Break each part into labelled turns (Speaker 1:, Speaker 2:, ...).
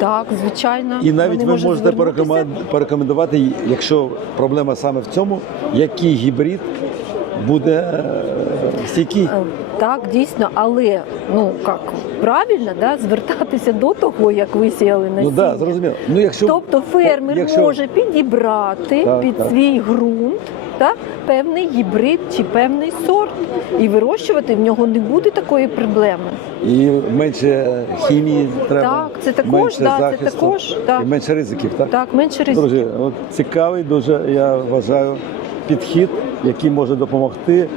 Speaker 1: Так, звичайно.
Speaker 2: І навіть ви можете порекомендувати, якщо проблема саме в цьому, який гібрид буде е, стійкий.
Speaker 1: Е, Так, дійсно, але ну як правильно да, звертатися до того, як висіяли насіння.
Speaker 2: Ну да, зрозуміло. Ну якщо
Speaker 1: Тобто фермер
Speaker 2: якщо-
Speaker 1: може підібрати
Speaker 2: Так,
Speaker 1: під
Speaker 2: так.
Speaker 1: свій ґрунт так, певний гібрид чи певний сорт, і вирощувати в нього не буде такої проблеми.
Speaker 2: і менше хімії треба,
Speaker 1: Так, це також,
Speaker 2: менше
Speaker 1: да, це також, так.
Speaker 2: і менше ризиків, так?
Speaker 1: Так, менше ризиків.
Speaker 2: Друзі, от цікавий дуже, я вважаю, підхід, який може допомогти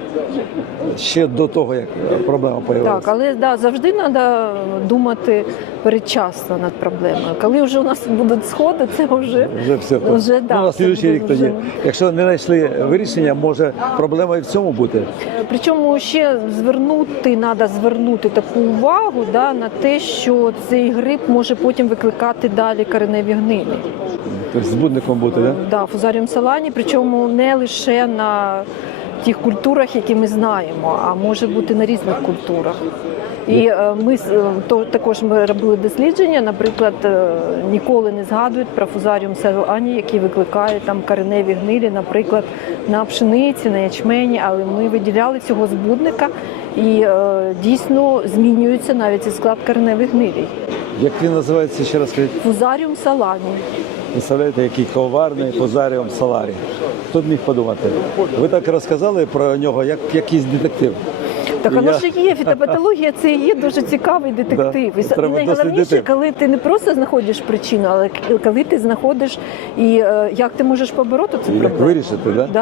Speaker 2: ще до того, як проблема
Speaker 1: Так, але да, завжди треба думати передчасно над проблемою. Коли вже у нас будуть сходи, це вже
Speaker 2: Вже все.
Speaker 1: Вже, да,
Speaker 2: ну, на
Speaker 1: це
Speaker 2: слідуючий рік тоді.
Speaker 1: вже-
Speaker 2: Якщо не знайшли вирішення, може проблема і в цьому бути.
Speaker 1: Причому ще звернути треба звернути таку увагу да, на те, що цей гриб може потім викликати далі кореневі гнилі.
Speaker 2: Тобто збудником бути, так?
Speaker 1: Да, фузаріум салані, причому не лише на тих культурах, які ми знаємо, а може бути на різних культурах. І е, ми е, то також ми робили дослідження. Наприклад, е, ніколи не згадують про фузаріум салані, який викликає там кореневі гнилі, наприклад, на пшениці, на ячмені. Але ми виділяли цього збудника і дійсно змінюється навіть і склад кореневих гнилій.
Speaker 2: Як він називається, ще раз скажіть,
Speaker 1: Фузаріум салані.
Speaker 2: представляєте, який коварний позаріум саларі. Хто б міг подумати? Ви так розказали про нього, як якийсь детектив.
Speaker 1: Так воно
Speaker 2: я-
Speaker 1: ж є фітопатологія, це і є дуже цікавий детектив.
Speaker 2: Да,
Speaker 1: І, найголовніше, коли ти не просто знаходиш причину, але коли ти знаходиш і е, як ти можеш побороти цю
Speaker 2: Як
Speaker 1: проблему.
Speaker 2: вирішити, да?
Speaker 1: Да.